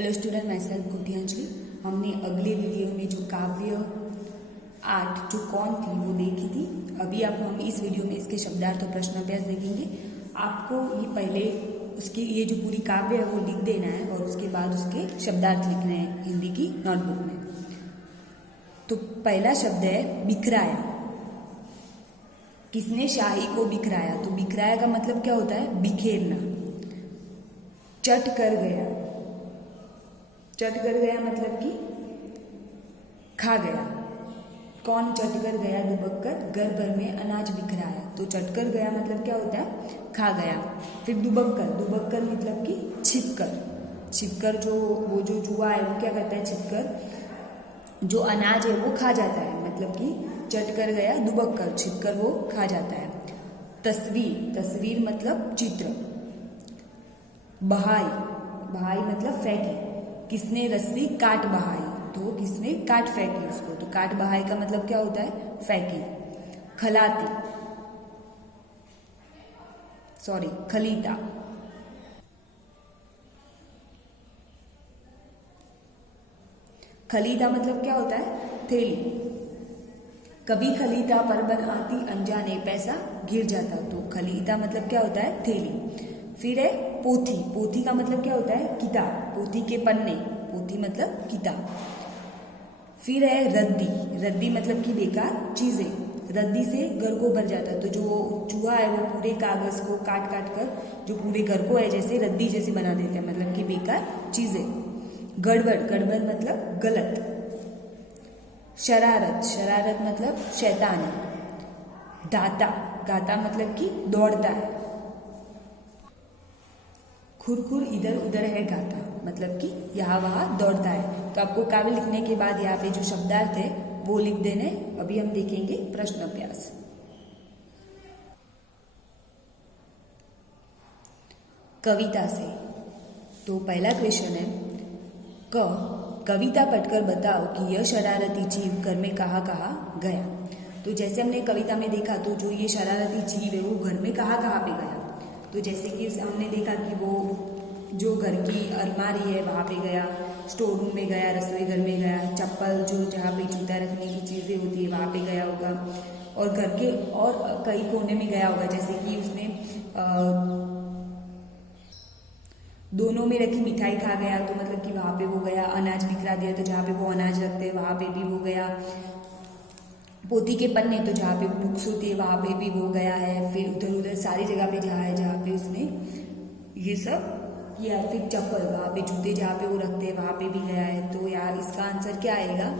Hello student, मैं self कोटियांजलि। हमने अगले वीडियो में जो काव्य आर्ट जो कौन थी वो देखी थी। अभी आपको हम इस वीडियो में इसके शब्दार्थ और प्रश्न अभ्यास देखेंगे। आपको ये पहले उसकी ये जो पूरी काव्य है वो लिख देना है और उसके बाद उसके शब्दार्थ लिखने हैं हिंदी की नोटबुक में। तो पहला शब्द है बिखराया। किसने शाही को बिखराया? तो बिखराया का मतलब क्या होता है? बिखेरना। चट कर गया। चट कर गया मतलब कि खा गया। कौन चट कर गया? दुबक कर घर भर में अनाज बिखराया। तो चट कर गया मतलब क्या होता है? खा गया। फिर दुबक कर मतलब कि छिपकर। छिपकर जो चूहा है वो क्या करता है? छिपकर जो अनाज है वो खा जाता है। मतलब कि चट कर गया, दुबक कर, छिपकर वो खा जाता है। तस्वीर मतलब चित्र। बहाई मतलब फेंकी। किसने रस्सी काट बहाई? तो किसने काट फेंकी उसको। तो काट बहाई का मतलब क्या होता है? फेंकी। खलीता। खलीता मतलब क्या होता है? थैली। कभी खलीता पर बन आती अनजाने पैसा गिर जाता। तो खलीता मतलब क्या होता है? थैली। फिर है पोथी का मतलब क्या होता है? किताब। पोथी के पन्ने। पोथी मतलब किताब। फिर है रद्दी मतलब कि बेकार चीजें। रद्दी से घर को भर जाता है। तो जो चूहा है वो पूरे कागज को काट कर जो पूरे घर को है जैसे रद्दी जैसे बना देते हैं। मतलब कि बेकार चीजें। गड़बड़ मतलब गलत। शरारत मतलब शैतानी। गाता मतलब कि दौड़ता है। खुर इधर उधर है गाता मतलब कि यहाँ वहां दौड़ता है। तो आपको काव्य लिखने के बाद यहाँ पे जो शब्दार्थ है वो लिख देने। अभी हम देखेंगे प्रश्न अभ्यास। कविता से। तो पहला क्वेश्चन है कविता पढ़कर बताओ कि यह शरारती जीव घर में कहाँ गया। तो जैसे हमने कविता में देखा तो जो ये शरारती जीव है वो घर में कहाँ पे गया। तो जैसे कि हमने देखा कि वो जो घर की अलमारी है वहाँ पे गया, स्टोर रूम में गया, रसोई घर में गया, चप्पल जो जहाँ पे जूता रखने की चीज़ें होती है वहाँ पे गया होगा, और घर के और कई कोने में गया होगा। जैसे कि उसने दोनों में रखी मिठाई खा गया तो मतलब कि वहाँ पे वो गया। अनाज बिखरा दिया तो जहाँ पे वो अनाज रखते हैं वहाँ पे भी वो गया। पोथी के पन्ने तो जहाँ पे बुक्स होती है वहाँ पे भी वो गया है। फिर उधर सारी जगह पे जहाँ पे उसने ये सब किया। फिर चप्पल वहाँ पे जूते जहाँ पे वो रखते हैं वहाँ पे भी गया है। तो यार इसका आंसर क्या आएगा?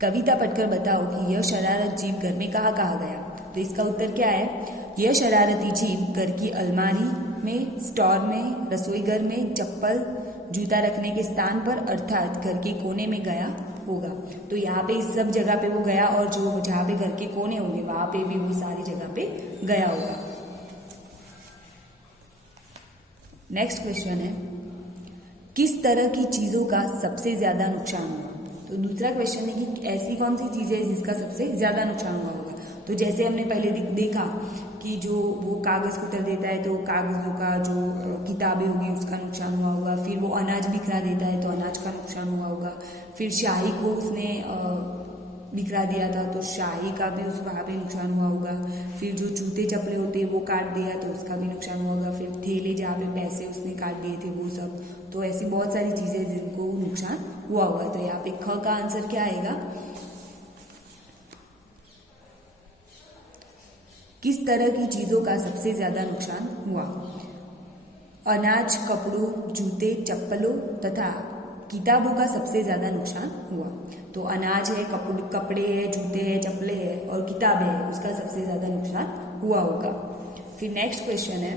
कविता पढ़कर बताओ कि यह शरारत जीव घर में कहाँ गया। तो इसका उत्तर क्या है? यह शरारती जीव घर की अलमारी में, स्टोर में, रसोई घर में, चप्पल जूता रखने के स्थान पर अर्थात घर के कोने में गया होगा। तो यहाँ पे इस सब जगह पे वो गया और जो जहाँ पे घर के कोने होंगे वहां पे भी वो सारी जगह पे गया होगा। नेक्स्ट क्वेश्चन है किस तरह की चीजों का सबसे ज्यादा नुकसान हुआ। तो दूसरा क्वेश्चन है कि ऐसी कौन सी चीजें है जिसका सबसे ज्यादा नुकसान हुआ होगा। तो जैसे हमने पहले देखा कि जो वो कागज कुतर देता है तो कागजों का जो किताबें होगी उसका नुकसान हुआ होगा। फिर वो अनाज बिखरा देता है तो अनाज का नुकसान हुआ होगा। फिर शाही को उसने बिखरा दिया था तो शाही का भी उस वहाँ पे नुकसान हुआ होगा। फिर जो जूते चप्पले होते हैं वो काट दिया तो उसका भी नुकसान हुआ होगा। फिर थैले जहाँ पे पैसे उसने काट दिए थे वो सब। तो ऐसी बहुत सारी चीजें जिनको नुकसान हुआ होगा। तो यहाँ पे ख का आंसर क्या आएगा? किस तरह की चीजों का सबसे ज्यादा नुकसान हुआ? अनाज, कपड़ों, जूते, चप्पलों तथा किताबों का सबसे ज्यादा नुकसान हुआ। तो अनाज है, कपड़े है, जूते है, चप्पले है और किताबें है, उसका सबसे ज्यादा नुकसान हुआ होगा। फिर नेक्स्ट क्वेश्चन है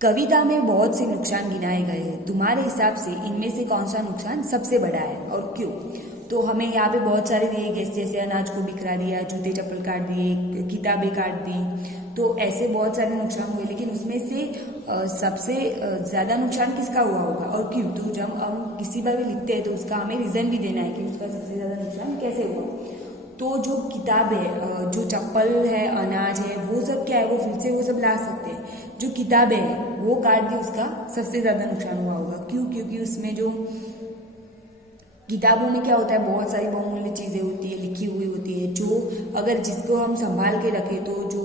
कविता में बहुत से नुकसान गिनाए गए हैं। तुम्हारे हिसाब से इनमें से कौन सा नुकसान सबसे बड़ा है और क्यों? तो हमें यहाँ पे बहुत सारे दिए गए जैसे अनाज को बिखरा दिया, जूते चप्पल काट दिए, किताबें काट दी। तो ऐसे बहुत सारे नुकसान हुए, लेकिन उसमें से सबसे ज्यादा नुकसान किसका हुआ होगा और क्यों? तो जब हम किसी पर भी लिखते हैं तो उसका हमें रीजन भी देना है कि उसका सबसे ज्यादा नुकसान कैसे हुआ। तो जो किताब है, जो चप्पल है, अनाज है, वो सब क्या है, वो फिर से वो सब ला सकते हैं। जो किताबें हैं वो काट के उसका सबसे ज्यादा नुकसान हुआ होगा। क्यों? क्योंकि उसमें जो किताबों में क्या होता है, बहुत सारी बहुमूल्य चीजें होती है, लिखी हुई होती है, जो अगर जिसको हम संभाल के रखें तो जो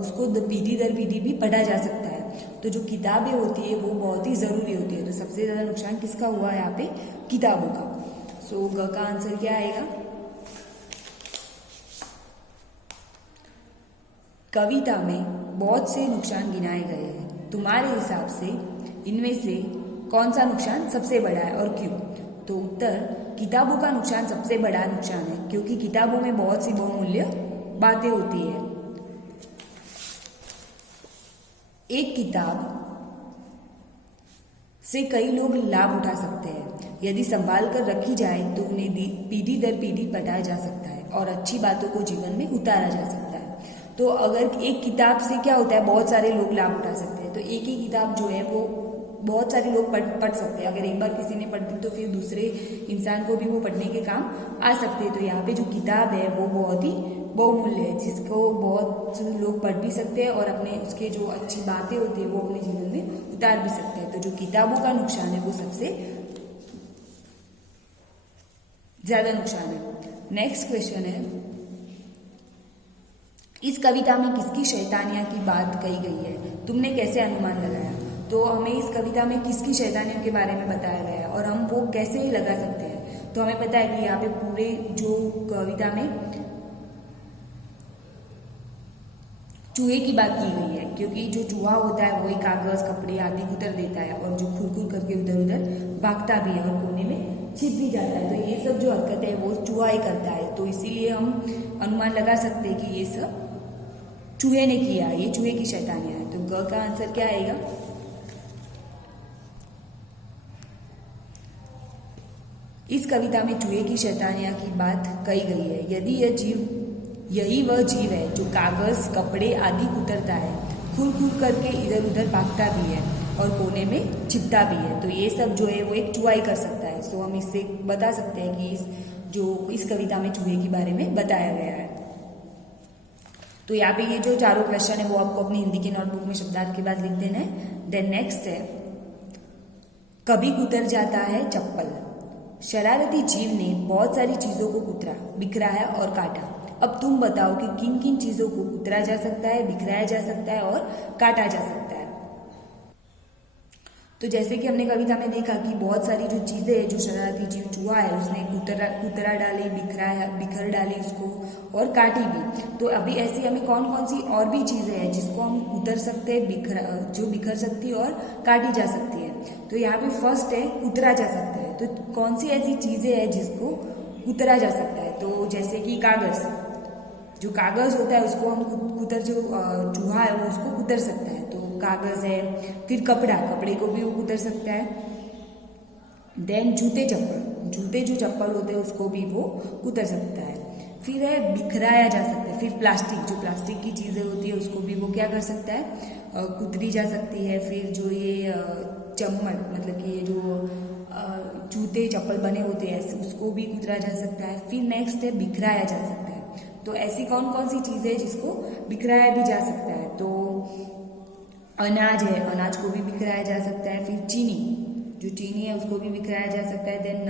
उसको पीढ़ी दर पीढ़ी भी पढ़ा जा सकता है। तो जो किताबें होती है वो बहुत ही जरूरी होती है। तो सबसे ज्यादा नुकसान किसका हुआ है यहाँ पे? किताबों का। सो ग का आंसर क्या आएगा? कविता में बहुत से नुकसान गिनाए गए हैं, तुम्हारे हिसाब से इनमें से कौन सा नुकसान सबसे बड़ा है और क्यों? तो उत्तर, किताबों का नुकसान सबसे बड़ा नुकसान है, क्योंकि किताबों में बहुत सी बहुमूल्य बातें होती है। एक किताब से कई लोग लाभ उठा सकते हैं। यदि संभाल कर रखी जाए तो उन्हें पीढ़ी दर पीढ़ी पढ़ाया जा सकता है और अच्छी बातों को जीवन में उतारा जा सकता है। तो अगर एक किताब से क्या होता है, बहुत सारे लोग लाभ उठा सकते हैं। तो एक ही किताब जो है वो बहुत सारे लोग पढ़ सकते हैं। अगर एक बार किसी ने पढ़ दी तो फिर दूसरे इंसान को भी वो पढ़ने के काम आ सकते हैं। तो यहाँ पे जो किताब है वो बहुत ही बहुमूल्य है, जिसको बहुत लोग पढ़ भी सकते हैं और अपने उसके जो अच्छी बातें होती है वो अपने जीवन में उतार भी सकते हैं। तो जो किताबों का नुकसान है वो सबसे ज्यादा नुकसान है। नेक्स्ट क्वेश्चन है, इस कविता में किसकी शैतानियां की बात कही गई है? तुमने कैसे अनुमान लगाया? तो हमें इस कविता में किसकी शैतानियों के बारे में बताया गया है और हम वो कैसे लगा सकते हैं? तो हमें पता है कि यहाँ पे पूरे जो कविता में चूहे की बात की गई है, क्योंकि जो चूहा होता है वही कागज, कपड़े आदि कुतर देता है और जो खुरखुर करके इधर उधर भागता भी है और कोने में छिप भी जाता है। तो ये सब जो हरकत है वो चूहा ही करता है। तो इसीलिए हम अनुमान लगा सकते हैं कि ये सब चूहे ने किया, ये चूहे की शैतानियां है। तो ग का आंसर क्या आएगा? इस कविता में चूहे की शैतानियां की बात कही गई है। यदि यही वह जीव है जो कागज, कपड़े आदि कुतरता है, खुर खुर करके इधर उधर भागता भी है और कोने में छिपता भी है, तो ये सब जो है वो एक चूहा ही कर सकता है। सो हम इससे बता सकते हैं कि इस कविता में चूहे के बारे में बताया गया है। तो यहाँ पे ये जो चारों क्वेश्चन है वो आपको अपनी हिंदी के नोटबुक में शब्दार्थ के बाद लिख देना है। देन नेक्स्ट है, कभी कुतर जाता है चप्पल। शरारती जीव ने बहुत सारी चीजों को कुतरा, बिखराया और काटा। अब तुम बताओ कि किन किन चीजों को कुतरा जा सकता है, बिखराया जा सकता है और काटा जा सकता है। तो जैसे कि हमने कविता में देखा कि बहुत सारी जो चीजें हैं, जो शरारती जीव चूहा है उसने कुतरा डाली, बिखर डाली उसको और काटी भी। तो अभी ऐसी हमें कौन कौन सी और भी चीजें हैं जिसको हम कुतर सकते हैं, जो बिखर सकती है और काटी जा सकती है। तो यहाँ पे फर्स्ट है कुतरा जा सकता है। तो कौन सी ऐसी चीजें हैं जिसको कुतरा जा सकता है? तो जैसे कि कागज, जो कागज होता है उसको हम चूहा है वो उसको कुतर सकता है, तो कागज है। फिर कपड़े को भी वो कुतर सकता है। देन जूते जो चप्पल होते हैं उसको भी वो कुतर सकता है। फिर है बिखराया जा सकता है। फिर प्लास्टिक की चीजें होती है उसको भी वो क्या कर सकता है, कुतरी जा सकती है। फिर जो ये चम्मड़, मतलब कि ये जो जूते चप्पल बने होते हैं उसको भी कुतरा जा सकता है। फिर नेक्स्ट है बिखराया जा सकता है। तो ऐसी कौन कौन सी चीजें हैं जिसको बिखराया भी जा सकता है? तो अनाज है, अनाज को भी बिखराया जा सकता है। फिर चीनी है उसको भी बिखराया जा सकता है। देन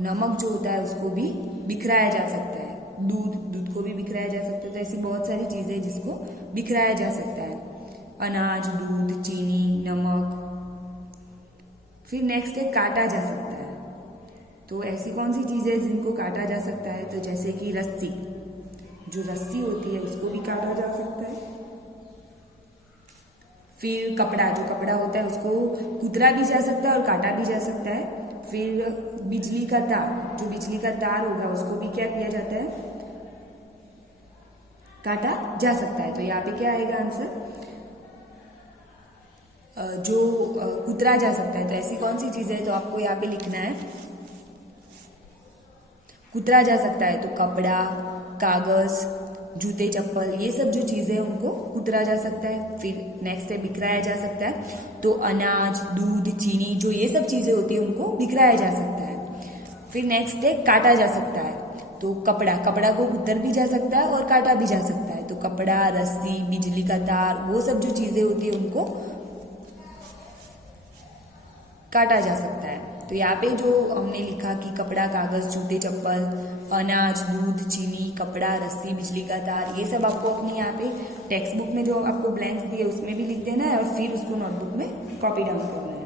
नमक जो होता है उसको भी बिखराया जा सकता है। दूध को भी बिखराया जा सकता है। तो ऐसी बहुत सारी चीजें हैं जिसको बिखराया जा सकता है, अनाज, दूध, चीनी, नमक। फिर नेक्स्ट है काटा जा सकता है। तो ऐसी कौन सी चीजें हैं जिनको काटा जा सकता है? तो जैसे कि रस्सी, जो रस्सी होती है उसको भी काटा जा सकता है। फिर जो कपड़ा होता है उसको कुतरा भी जा सकता है और काटा भी जा सकता है। फिर बिजली का तार होगा उसको भी क्या किया जाता है, काटा जा सकता है। तो यहाँ पे क्या आएगा आंसर, जो कुतरा जा सकता है। तो ऐसी कौन सी चीजें है? तो आपको यहाँ पे लिखना है कुतरा जा सकता है। तो कपड़ा, कागज, जूते, चप्पल, ये सब जो चीजें हैं उनको कुतरा जा सकता है। फिर नेक्स्ट है बिखराया जा सकता है। तो अनाज, दूध, चीनी, जो ये सब चीजें होती है उनको बिखराया जा सकता है। फिर नेक्स्ट है काटा जा सकता है। तो कपड़ा, कपड़ा को उतर भी जा सकता है और काटा भी जा सकता है। तो कपड़ा, रस्सी, बिजली का तार, वो सब जो चीजें होती है उनको काटा जा सकता है। तो यहाँ पे जो हमने लिखा कि कपड़ा, कागज, जूते, चप्पल, अनाज, दूध, चीनी, कपड़ा, रस्सी, बिजली का तार, ये सब आपको अपनी यहाँ पे टेक्स्ट बुक में जो आपको ब्लैंक्स दिए उसमें भी लिख देना है और फिर उसको नोटबुक में कॉपी डाउन करना है।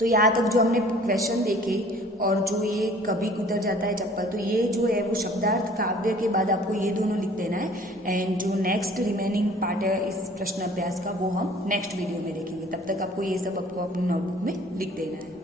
तो यहाँ तक जो हमने क्वेश्चन देखे और जो ये कभी कुतर जाता है चप्पल, तो ये जो है वो शब्दार्थ काव्य के बाद आपको ये दोनों लिख देना है। एंड जो नेक्स्ट रिमेनिंग पार्ट है इस प्रश्न अभ्यास का वो हम नेक्स्ट वीडियो में देखेंगे। तब तक आपको ये सब आपको अपनी नोटबुक में लिख देना है।